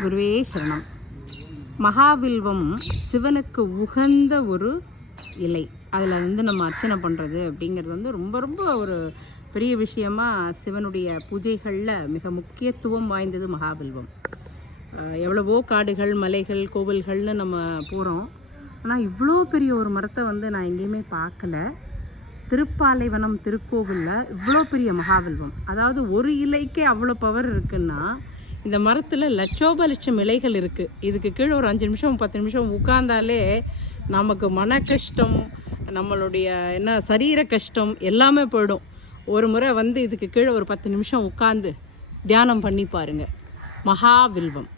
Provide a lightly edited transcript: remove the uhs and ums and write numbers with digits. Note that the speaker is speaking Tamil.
குருவே சரணம். மகாவில்வம் சிவனுக்கு உகந்த ஒரு இலை. அதில் நம்ம அர்ச்சனை பண்ணுறது அப்படிங்கிறது ரொம்ப ரொம்ப ஒரு பெரிய விஷயமா சிவனுடைய பூஜைகளில் மிக முக்கியத்துவம் வாய்ந்தது மகாவில்வம். எவ்வளவோ காடுகள், மலைகள், கோவில்கள்னு நம்ம போகிறோம். ஆனால் இவ்வளோ பெரிய ஒரு மரத்தை நான் எங்கேயுமே பார்க்கல. திருப்பாலைவனம் திருக்கோவிலில் இவ்வளோ பெரிய மகாவில்வம், அதாவது ஒரு இலைக்கே அவ்வளோ பவர் இருக்குன்னா, இந்த மரத்தில் லட்சோபலட்சம் இலைகள் இருக்குது. இதுக்கு கீழே ஒரு 5 நிமிஷம் 10 நிமிஷம் உட்கார்ந்தாலே நமக்கு மன கஷ்டம், நம்மளுடைய சரீர கஷ்டம் எல்லாமே போயிடும். ஒரு முறை இதுக்கு கீழே ஒரு 10 நிமிஷம் உட்காந்து தியானம் பண்ணி பாருங்கள். மகாவில்வம்.